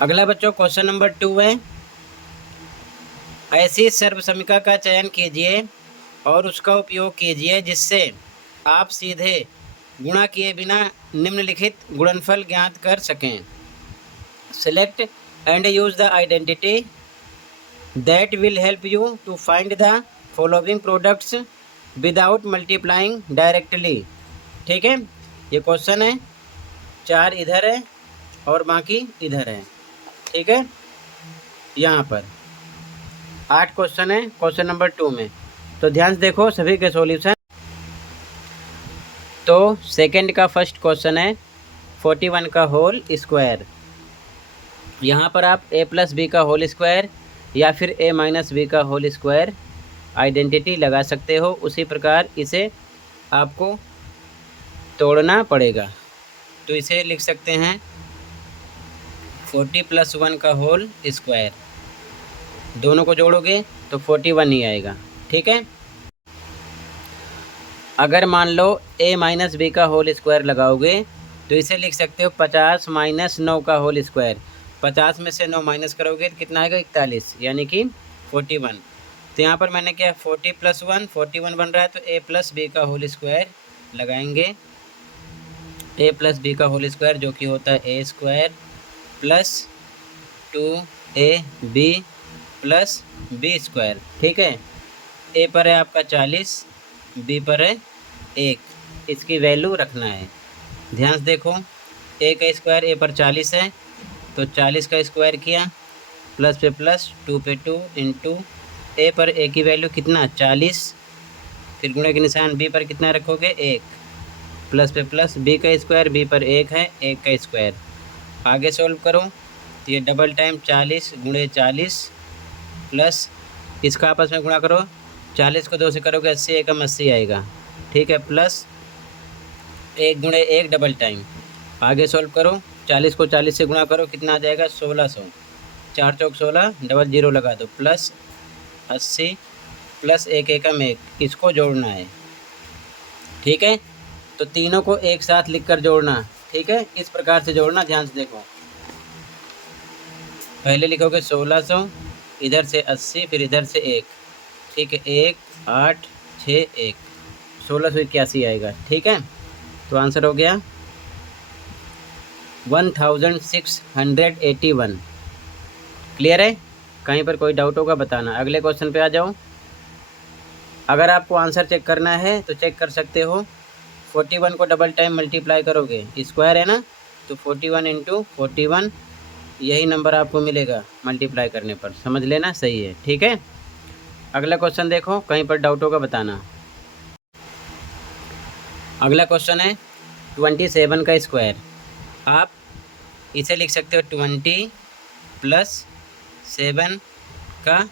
अगला बच्चों question number 2 है, ऐसी सर्वसमीका का चयन कीजिए और उसका उपयोग कीजिए जिससे आप सीधे गुणा किए बिना निम्नलिखित गुणनफल ज्ञात कर सकें। Select and use the identity that will help you to find the following products without multiplying directly. ठीक है, ये क्वेश्चन है, 4 इधर है और बाकी इधर है। ठीक है, यहाँ पर 8 क्वेश्चन है क्वेश्चन नंबर 2 में, तो ध्यान से देखो सभी के सॉल्यूशन। तो सेकंड का फर्स्ट क्वेश्चन है 41 का होल स्क्वायर। यहाँ पर आप a प्लस बी का होल स्क्वायर या फिर a माइनस बी का होल स्क्वायर आइडेंटिटी लगा सकते हो। उसी प्रकार इसे आपको तोड़ना पड़ेगा, तो इसे लिख सकते हैं 40 + 1 का होल स्क्वायर। दोनों को जोड़ोगे तो 41 ही आएगा। ठीक है, अगर मान लो a माइनस बी का होल स्क्वायर लगाओगे तो इसे लिख सकते हो 50 - 9 का होल स्क्वायर। 50 में से 9 माइनस करोगे तो कितना आएगा, 41, यानी कि 41। तो यहाँ पर मैंने क्या 40 + 1 41 बन रहा है, तो a प्लस बी का होल स्क्वायर लगाएंगे। a प्लस बी का होल स्क्वायर जो कि होता है a square plus 2ab plus b square. ठीक है, a पर है आपका 40, b पर है 1, इसकी वैल्यू रखना है। ध्यान से देखो, a का स्क्वायर a पर 40 है, तो 40 का स्क्वायर किया, प्लस पे प्लस 2 पे 2 इंटू a पर a की वैल्यू कितना 40, फिर गुणे के निशान b पर कितना रखोगे 1, प्लस पे प्लस b का स्क्वायर b पर 1 है, 1 का स्क्वायर। आगे सॉल्व करो तो ये डबल टाइम 40 गुणे 40 प्लस इसका आपस में गुणा करो, 40 को 2 से करोगे 80, 1 80 आएगा। ठीक है, प्लस 1 गुणे 1 डबल टाइम। आगे सॉल्व करो, 40 को 40 से गुणा करो, कितना आ जाएगा 1600, 4 चौक 16, डबल जीरो लगा दो, प्लस 80 प्लस 1 एकम 1, इसको जोड़ना है। ठीक है, तो तीनों को एक साथ लिखकर जोड़ना। ठीक है, इस प्रकार से जोड़ना, ध्यान से देखो। पहले लिखोगे 1600, इधर से 80, फिर इधर से 1। ठीक है, 1 8 6 1, 1681 आएगा। ठीक है, तो आंसर हो गया 1681। क्लियर है? कहीं पर कोई डाउट होगा बताना। अगले क्वेश्चन पे आ जाओ। अगर आपको आंसर चेक करना है तो चेक कर सकते हो। 41 को डबल टाइम मल्टीप्लाई करोगे, स्क्वायर है ना, तो 41 × 41 यही नंबर आपको मिलेगा मल्टीप्लाई करने पर। समझ लेना, सही है। ठीक है, अगला क्वेश्चन देखो, कहीं पर डाउट होगा बताना। अगला क्वेश्चन है 27 का स्क्वायर। आप इसे लिख सकते हो 20 + 7 का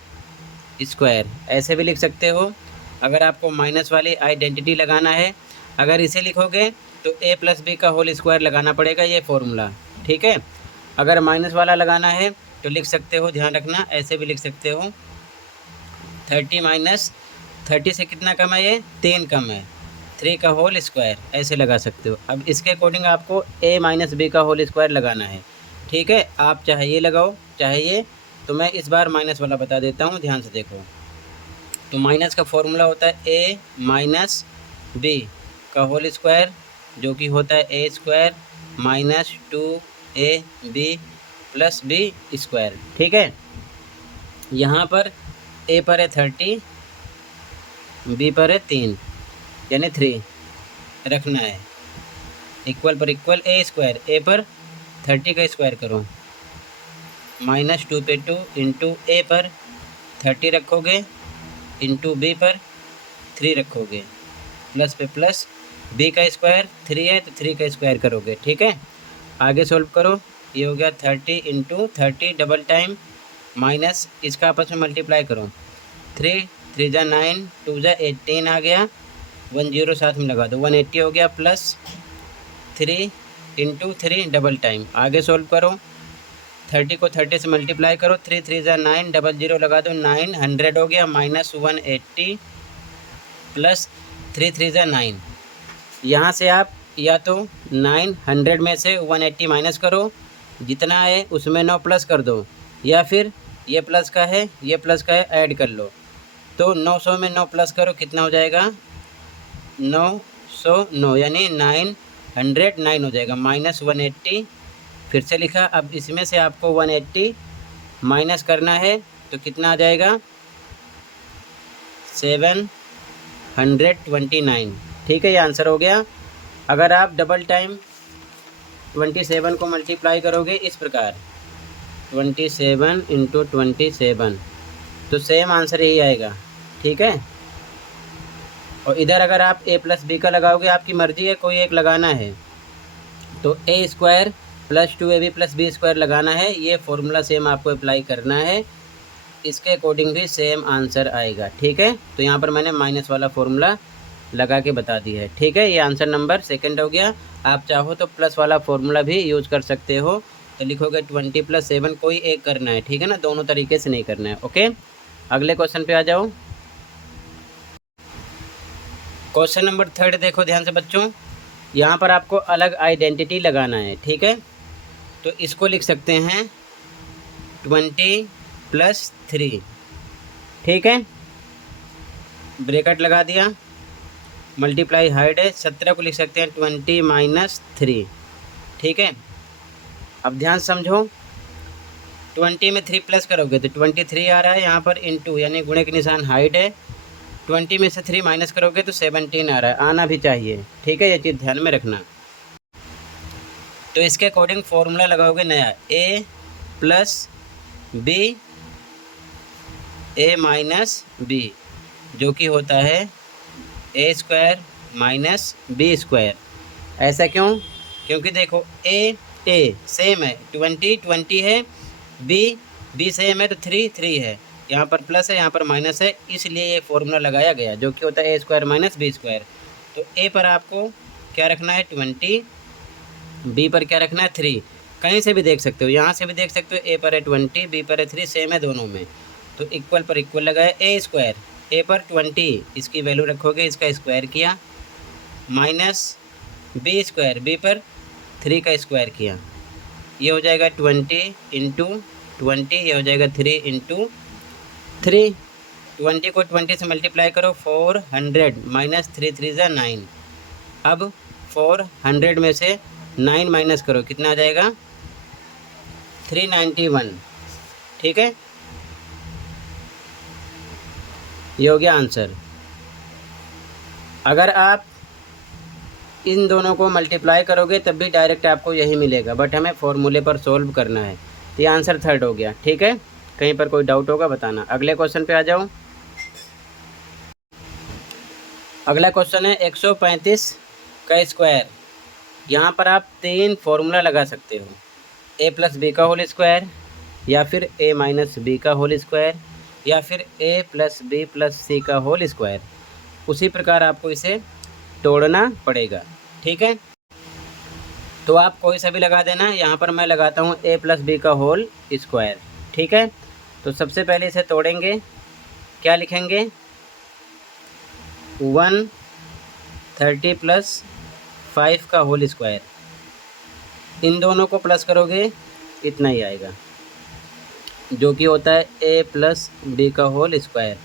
स्क्वायर, ऐसे भी लिख सकते हो। अगर आपको माइनस वाली आइडेंटिटी लगाना है, अगर इसे लिखोगे तो a + b का होल स्क्वायर लगाना पड़ेगा, ये फॉर्मूला। ठीक है, अगर माइनस वाला लगाना है तो लिख सकते हो, ध्यान रखना, ऐसे भी लिख सकते हो 30 - 30 से कितना कम है, ये 3 कम है, 3 का होल स्क्वायर, ऐसे लगा सकते हो। अब इसके अकॉर्डिंग आपको a - b का होल स्क्वायर लगाना है। ठीक है, आप चाहे ये लगाओ चाहे ये, तो मैं इस बार माइनस वाला बता देता हूँ, ध्यान से देखो। तो माइनस का फॉर्मूला होता है a - b का होल स्क्वायर, जो कि होता है a square - 2ab + b square. ठीक है, यहाँ पर a पर है 30, b पर है 3, यानी 3 रखना है। इक्वल पर इक्वल a स्क्वायर, a पर 30 का स्क्वायर करो, -2 पे 2 इंटू a पर 30 रखोगे, इंटू b पर 3 रखोगे, प्लस पे प्लस b का स्क्वायर 3 है तो 3 का स्क्वायर करोगे। ठीक है, आगे सॉल्व करो, ये हो गया 30 × 30 डबल टाइम, माइनस इसका आपस में मल्टीप्लाई करो, 3 3 जा 9 2 जा 18 आ गया, 10 साथ में लगा दो, 180 हो गया, प्लस 3 × 3 डबल टाइम। आगे सॉल्व करो, 30 को 30 से मल्टीप्लाई करो, 3 3 जा 9 00 लगा दो, 900 हो गया, -180 प्लस 3 3 जा 9। यहाँ से आप या तो 900 में से 180 माइनस करो, जितना है उसमें 9 प्लस कर दो, या फिर ये प्लस का है ये प्लस का है ऐड कर लो। तो 900 में 9 प्लस करो, कितना हो जाएगा 909, यानी 909 हो जाएगा, माइनस 180। फिर से लिखा, अब इसमें से आपको 180 माइनस करना है तो कितना आ जाएगा 729। ठीक है, ये आंसर हो गया। अगर आप डबल टाइम 27 को मल्टीप्लाई करोगे इस प्रकार 27 इंटू 27, तो सेम आंसर यही आएगा। ठीक है, और इधर अगर आप a प्लस बी का लगाओगे, आपकी मर्ज़ी है कोई एक लगाना है, तो a square plus 2ab plus b square लगाना है। ये फॉर्मूला सेम आपको अप्लाई करना है, इसके अकॉर्डिंग भी सेम आंसर आएगा। ठीक है, तो यहाँ पर मैंने माइनस वाला फॉर्मूला लगा के बता दिया है। ठीक है, ये आंसर नंबर सेकंड हो गया। आप चाहो तो प्लस वाला फॉर्मूला भी यूज़ कर सकते हो, तो लिखोगे 20 + 7, कोई एक करना है। ठीक है ना, दोनों तरीके से नहीं करना है। ओके, अगले क्वेश्चन पे आ जाओ। क्वेश्चन नंबर 3 देखो ध्यान से बच्चों, यहाँ पर आपको अलग आइडेंटिटी लगाना है। ठीक है, तो इसको लिख सकते हैं 20 + 3। ठीक है, ब्रैकेट लगा दिया, मल्टीप्लाई हाइड है, 17 को लिख सकते हैं 20 - 3। ठीक है, अब ध्यान समझो, 20 में 3 प्लस करोगे तो 23 आ रहा है यहाँ पर, इंटू यानी गुणे के निशान हाइड है, 20 में से 3 माइनस करोगे तो 17 आ रहा है, आना भी चाहिए। ठीक है, ये चीज़ ध्यान में रखना। तो इसके अकॉर्डिंग फॉर्मूला लगाओगे नया, a + b a - b, जो कि होता है a² - b²। ऐसा क्यों? क्योंकि देखो a सेम है, 20 है, b सेम है, तो 3 है, यहाँ पर प्लस है यहाँ पर माइनस है, इसलिए ये फॉर्मूला लगाया गया, जो कि होता है a² - b²। तो a पर आपको क्या रखना है 20, b पर क्या रखना है 3। कहीं से भी देख सकते हो, यहाँ से भी देख सकते हो, a पर है 20, b पर है 3, सेम है दोनों में, तो इक्वल पर इक्वल लगाया। a पर 20 इसकी वैल्यू रखोगे, इसका स्क्वायर किया, माइनस b² b पर 3 का स्क्वायर किया, ये हो जाएगा 20 × 20, ये हो जाएगा 3 × 3। 20 को 20 से मल्टीप्लाई करो, 400 माइनस 3 3 = 9। अब 400 में से 9 माइनस करो, कितना आ जाएगा 391। ठीक है, ये हो गया आंसर। अगर आप इन दोनों को मल्टीप्लाई करोगे तब भी डायरेक्ट आपको यही मिलेगा, बट हमें फॉर्मूले पर सॉल्व करना है। ये आंसर 3rd हो गया। ठीक है, कहीं पर कोई डाउट होगा बताना। अगले क्वेश्चन पे आ जाओ। अगला क्वेश्चन है 135 का स्क्वायर। यहाँ पर आप 3 फॉर्मूला लगा सकते हो, a + b का होल स्क्वायर, या फिर a - b का होल स्क्वायर, या फिर a + b + c का होल स्क्वायर। उसी प्रकार आपको इसे तोड़ना पड़ेगा। ठीक है, तो आप कोई सा भी लगा देना। यहाँ पर मैं लगाता हूँ a + b का होल स्क्वायर। ठीक है, तो सबसे पहले इसे तोड़ेंगे, क्या लिखेंगे 130 + 5 का होल स्क्वायर। इन दोनों को प्लस करोगे इतना ही आएगा, जो कि होता है a + b का होल स्क्वायर।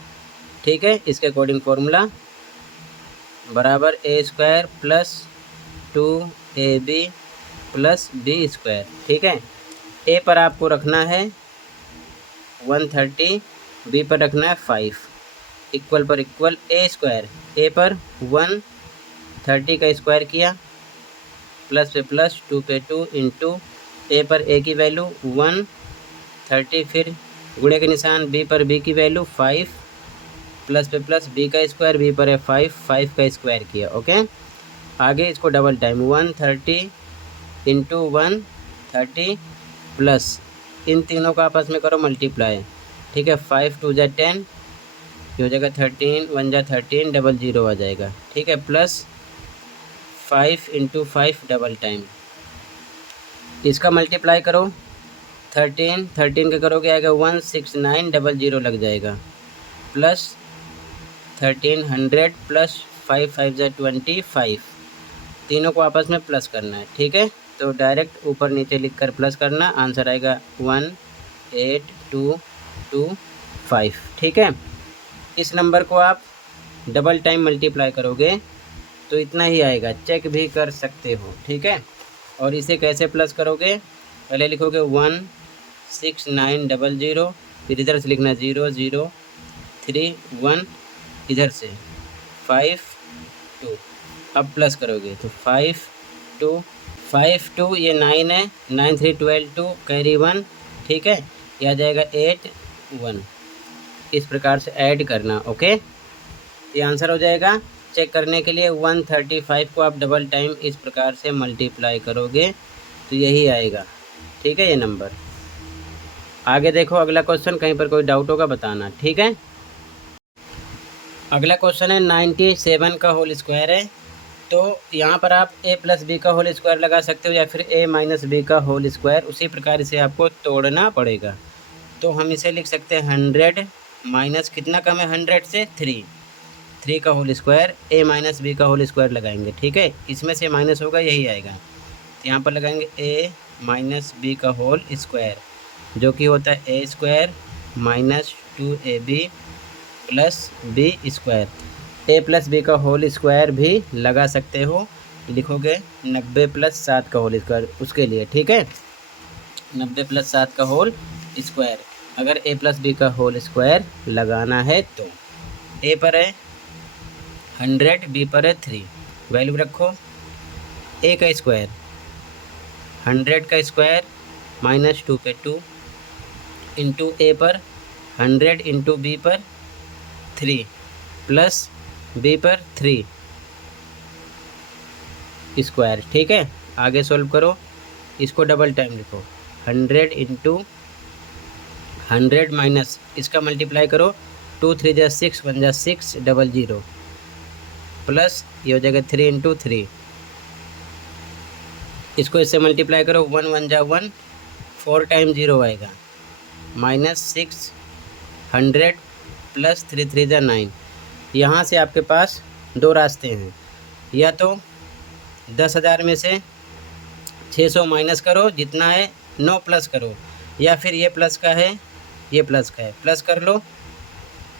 ठीक है, इसके अकॉर्डिंग फॉर्मूला बराबर a² + 2ab + b²। ठीक है, a पर आपको रखना है 130, b पर रखना है 5, इक्वल पर इक्वल a²। a पर 130 का स्क्वायर किया, प्लस पे प्लस 2 पे 2 इंटू a पर a की वैल्यू 130, फिर गुणे के निशान b पर b की वैल्यू 5, प्लस पे प्लस b का स्क्वायर, b पर है 5 का स्क्वायर किया। ओके, आगे इसको डबल टाइम 130 इंटू 130 प्लस इन तीनों का आपस में करो मल्टीप्लाई। ठीक है, 5 2 = 10, ये हो जाएगा 13, 1 = 13, 00 आ जाएगा। ठीक है, प्लस 5 × 5 डबल टाइम, इसका मल्टीप्लाई करो 13 का करोगे आएगा 16900 लग जाएगा, प्लस 1300 प्लस 5 5 = 25, तीनों को आपस में प्लस करना है। ठीक है, तो डायरेक्ट ऊपर नीचे लिख कर प्लस करना, आंसर आएगा 18225। ठीक है, इस नंबर को आप डबल टाइम मल्टीप्लाई करोगे तो इतना ही आएगा, चेक भी कर सकते हो। ठीक है, और इसे कैसे प्लस करोगे, पहले लिखोगे 16900, फिर इधर से लिखना 0031, इधर से 52, अब प्लस करोगे तो 5252, ये 9 है, 9 3 12 2 कैरी 1। ठीक है, ये आ जाएगा 81। इस प्रकार से ऐड करना। ओके, ये आंसर हो जाएगा। चेक करने के लिए 135 को आप डबल टाइम इस प्रकार से मल्टीप्लाई करोगे तो यही आएगा। ठीक है, ये नंबर। आगे देखो अगला क्वेश्चन, कहीं पर कोई डाउट होगा बताना। ठीक है, अगला क्वेश्चन है 97 का होल स्क्वायर है। तो यहाँ पर आप a प्लस बी का होल स्क्वायर लगा सकते हो या फिर a माइनस बी का होल स्क्वायर, उसी प्रकार इसे आपको तोड़ना पड़ेगा। तो हम इसे लिख सकते हैं 100 माइनस कितना कम है 100 से 3 का whole square, a minus b का होल स्क्वायर लगाएंगे। ठीक है, इसमें से माइनस होगा यही आएगा, तो यहाँ पर लगाएंगे a माइनस बी का होल स्क्वायर, जो कि होता है a square minus 2ab plus b square. a plus b का होल स्क्वायर भी लगा सकते हो, लिखोगे 90 प्लस 7 का होल स्क्वायर उसके लिए। ठीक है, 90 प्लस 7 का होल स्क्वायर, अगर a प्लस बी का होल स्क्वायर लगाना है तो a पर है 100, b पर है 3, वैल्यू रखो। a का स्क्वायर 100 का स्क्वायर माइनस 2 पे 2 इंटू a पर 100 इंटू बी पर 3 प्लस बी पर 3 स्क्वायर। ठीक है, आगे सॉल्व करो, इसको डबल टाइम लिखो, 100 इंटू 100 माइनस इसका मल्टीप्लाई करो, 2 3 जा 6, 1 जा 6 00 प्लस ये हो जाएगा 3 इंटू 3, इसको इससे मल्टीप्लाई करो, 1 1 जा 1, 4 टाइम 0 आएगा, माइनस 600 प्लस 3 3 जा 9। यहाँ से आपके पास दो रास्ते हैं, या तो 10,000 में से 600 माइनस करो जितना है 9 प्लस करो, या फिर ये प्लस का है ये प्लस का है, प्लस कर लो,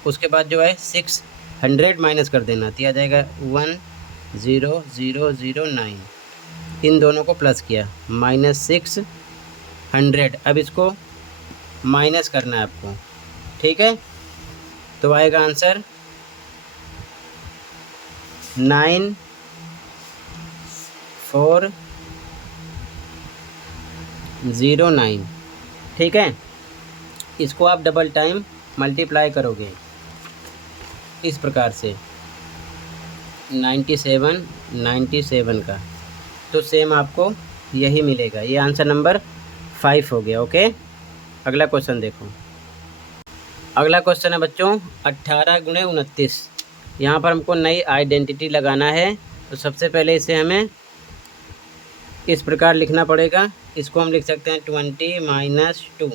उसके बाद जो है 600 माइनस कर देना, तो आ जाएगा 10009। इन दोनों को प्लस किया, माइनस 600। अब इसको माइनस करना है आपको। ठीक है, तो आएगा आंसर 9409। ठीक है, इसको आप डबल टाइम मल्टीप्लाई करोगे इस प्रकार से 97 का, तो सेम आपको यही मिलेगा। ये आंसर नंबर 5 हो गया। ओके, अगला क्वेश्चन देखो। अगला क्वेश्चन है बच्चों 18 गुणे 29। यहाँ पर हमको नई आइडेंटिटी लगाना है, तो सबसे पहले इसे हमें इस प्रकार लिखना पड़ेगा। इसको हम लिख सकते हैं 20 माइनस 2,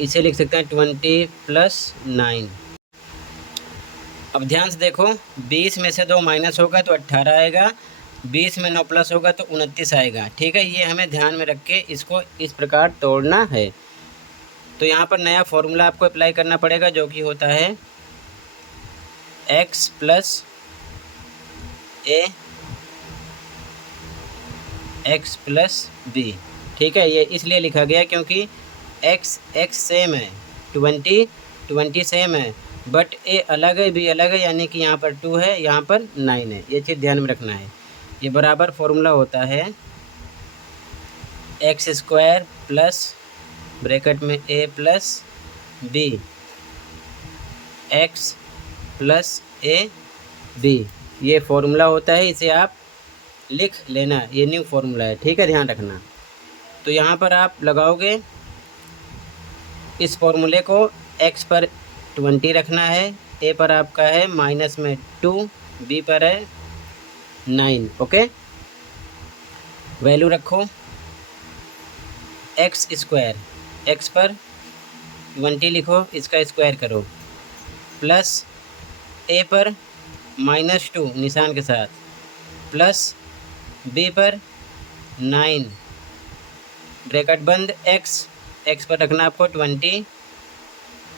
इसे लिख सकते हैं 20 प्लस 9। अब ध्यान से देखो, 20 में से 2 माइनस होगा तो 18 आएगा, 20 में 9 प्लस होगा तो 29 आएगा। ठीक है, ये हमें ध्यान में रख के इसको इस प्रकार तोड़ना है। तो यहाँ पर नया फॉर्मूला आपको अप्लाई करना पड़ेगा, जो कि होता है x plus a x plus b। ठीक है, ये इसलिए लिखा गया क्योंकि x सेम है, 20 सेम है, बट a अलग है, b अलग है, यानी कि यहाँ पर 2 है, यहाँ पर 9 है। ये चीज़ ध्यान में रखना है। ये बराबर फॉर्मूला होता है x स्क्वायर प्लस ब्रैकेट में a plus b x plus a b, ये फॉर्मूला होता है, इसे आप लिख लेना, ये न्यू फॉर्मूला है। ठीक है, ध्यान रखना। तो यहाँ पर आप लगाओगे इस फॉर्मूले को, x पर 20 रखना है, a पर आपका है माइनस में 2, b पर है 9। ओके, वैल्यू रखो, x स्क्वायर, x पर 20 लिखो, इसका स्क्वायर करो, प्लस a पर माइनस 2 निशान के साथ, प्लस b पर 9 ब्रैकेट बंद एक्स पर रखना आपको 20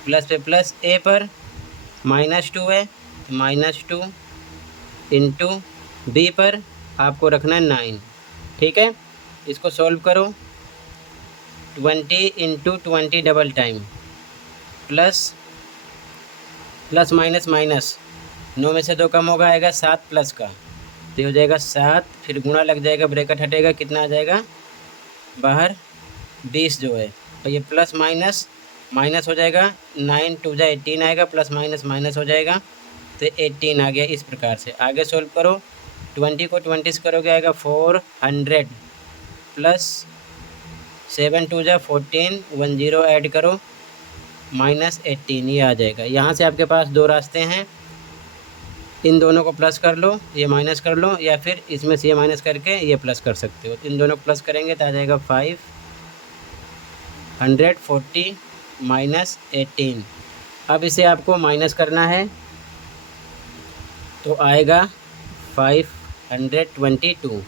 प्लस पे प्लस ए पर -2 है तो -2 इंटू बी पर आपको रखना है 9। ठीक है, इसको सॉल्व करो। 20 into 20 double time plus plus minus minus 9 में से 2 कम होगा, आएगा 7 प्लस का तो हो जाएगा 7, फिर गुणा लग जाएगा, ब्रैकेट हटेगा, कितना आ जाएगा बाहर 20 जो है, और ये प्लस माइनस माइनस हो जाएगा, 9 2 जा 18 आएगा, प्लस माइनस माइनस हो जाएगा तो 18 आ गया। इस प्रकार से आगे सोल्व करो। 20 को 20 से करोगे आएगा 400 प्लस 7 2 जा 14 10 ऐड करो -18 ये आ जाएगा। यहाँ से आपके पास दो रास्ते हैं, इन दोनों को प्लस कर लो, ये माइनस कर लो, या फिर इसमें से ये माइनस करके ये प्लस कर सकते हो। इन दोनों को प्लस करेंगे तो आ जाएगा 540 -18। अब इसे आपको माइनस करना है तो आएगा 522,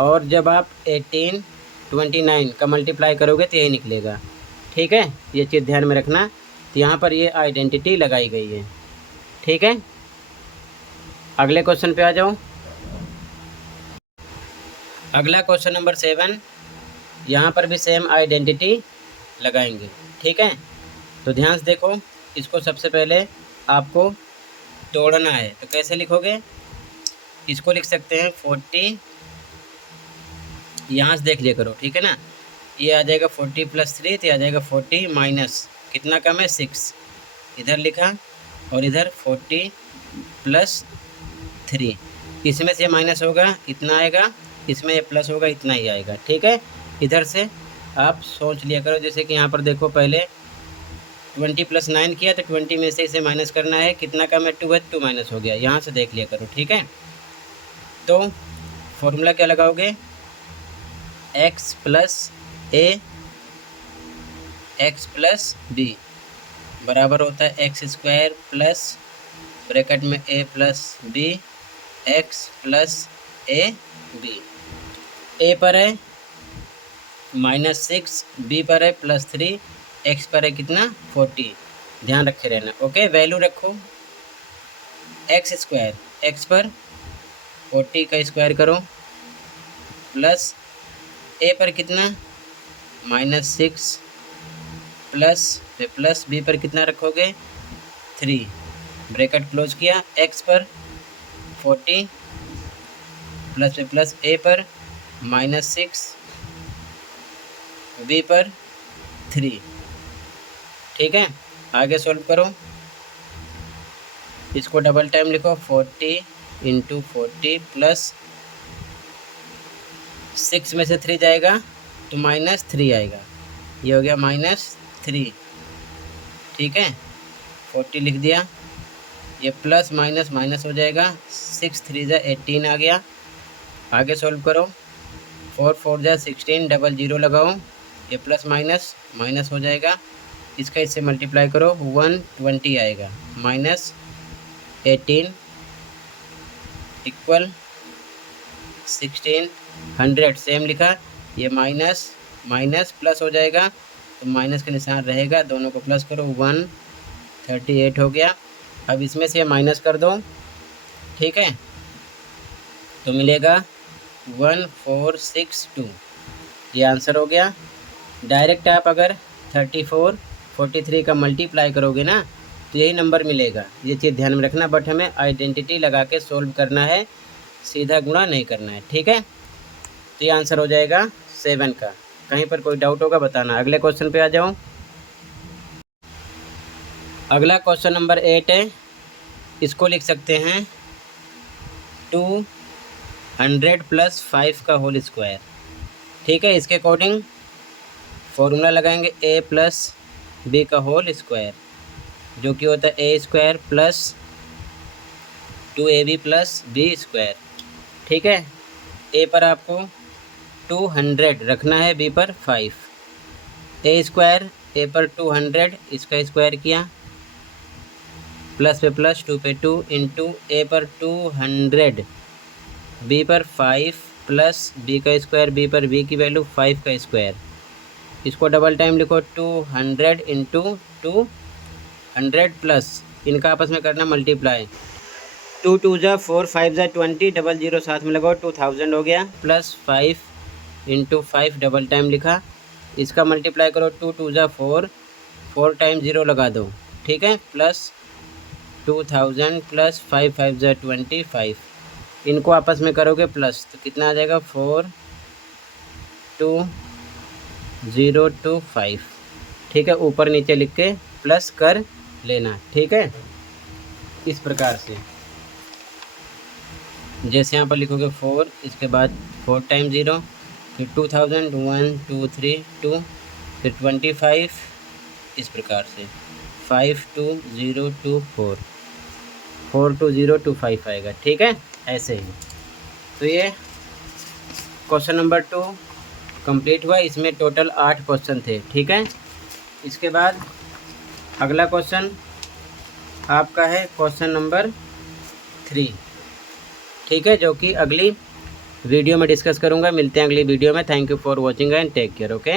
और जब आप 18 29 का मल्टीप्लाई करोगे तो यही निकलेगा। ठीक है, ये चीज़ ध्यान में रखना। तो यहाँ पर ये आइडेंटिटी लगाई गई है। ठीक है, अगले क्वेश्चन पे आ जाओ। अगला क्वेश्चन नंबर 7, यहाँ पर भी सेम आइडेंटिटी लगाएंगे। ठीक है, तो ध्यान से देखो, इसको सबसे पहले आपको तोड़ना है। तो कैसे लिखोगे, इसको लिख सकते हैं 40, यहाँ से देख लिया करो। ठीक है ना, ये आ जाएगा 40 + 3 तो आ जाएगा 40 माइनस कितना कम है 6, इधर लिखा, और इधर 40 + 3, इसमें से माइनस होगा इतना आएगा, इसमें ये प्लस होगा इतना ही आएगा। ठीक है, इधर से आप सोच लिया करो। जैसे कि यहाँ पर देखो, पहले 20 + 9 किया तो 20 में से इसे माइनस करना है, कितना कम है 2 है, 2 माइनस हो गया, यहाँ से देख लिया करो। ठीक है, तो फॉर्मूला क्या लगाओगे, x + a x + b बराबर होता है x² प्लस ब्रैकेट में a + b x + a b। a पर है -6, b पर है +3, x पर है कितना 40, ध्यान रखे रहना। ओके, वैल्यू रखो, x² x पर 40 का स्क्वायर करो, प्लस a पर कितना -6 प्लस b पर कितना रखोगे 3, ब्रैकेट क्लोज किया, x पर 40 प्लस a पर -6 b पर 3। ठीक है, आगे सॉल्व करो, इसको डबल टाइम लिखो, 40 × 40 प्लस 6 में से 3 जाएगा तो -3 आएगा, ये हो गया -3। ठीक है, 40 लिख दिया, ये प्लस माइनस माइनस हो जाएगा, 6 3 जा 18 आ गया। आगे सॉल्व करो, 4 4 जा 16, डबल 0 लगाओ, ये प्लस माइनस माइनस हो जाएगा, इसका इससे मल्टीप्लाई करो, 120 आएगा, -18 इक्वल 1600, सेम लिखा, ये माइनस माइनस प्लस हो जाएगा तो माइनस का निशान रहेगा, दोनों को प्लस करो, 138 हो गया। अब इसमें से माइनस कर दो। ठीक है, तो मिलेगा 1462, ये आंसर हो गया। डायरेक्ट आप अगर 34 43 का मल्टीप्लाई करोगे ना तो यही नंबर मिलेगा, ये चीज़ ध्यान में रखना। बट हमें आइडेंटिटी लगा के सोल्व करना है, सीधा गुणा नहीं करना है। ठीक है, तो ये आंसर हो जाएगा 7 का। कहीं पर कोई डाउट होगा बताना। अगले क्वेश्चन पे आ जाओ। अगला क्वेश्चन नंबर 8 है, इसको लिख सकते हैं 200 + 5 का होल स्क्वायर। ठीक है, इसके अकॉर्डिंग फॉर्मूला लगाएंगे a + b का होल स्क्वायर, जो कि होता है a² + 2ab + b²। ठीक है, a पर आपको 200 रखना है, b पर 5, a² a पर 200 इसका स्क्वायर किया, प्लस पे प्लस 2 पे 2 इंटू a पर 200 b पर 5 प्लस बी का स्क्वायर, बी पर बी की वैल्यू 5 का स्क्वायर, इसको डबल टाइम लिखो 200 इंटू 200 प्लस इनका आपस में करना मल्टीप्लाई, 2 2 जा 4 5 जा 20, डबल जीरो साथ में लगाओ 2000 हो गया, प्लस 5 इंटू 5 डबल टाइम लिखा, इसका मल्टीप्लाई करो 2 2 जा 4, 4 टाइम ज़ीरो लगा दो, ठीक है, प्लस 2000 प्लस 5 5 जा 25, इनको आपस में करोगे प्लस तो कितना आ जाएगा 42025, ठीक है, ऊपर नीचे लिख के प्लस कर लेना, ठीक है, इस प्रकार से जैसे यहाँ पर लिखोगे 4, इसके बाद 4 टाइम ज़ीरो, फिर 2000 1 2 3 2, फिर 25, इस प्रकार से 52024 42025 आएगा, ठीक है, ऐसे ही। तो ये क्वेश्चन नंबर 2 कंप्लीट हुआ, इसमें टोटल 8 क्वेश्चन थे, ठीक है। इसके बाद अगला क्वेश्चन आपका है क्वेश्चन नंबर 3, ठीक है, जो कि अगली वीडियो में डिस्कस करूंगा। मिलते हैं अगली वीडियो में। Thank you for watching and take care. Okay.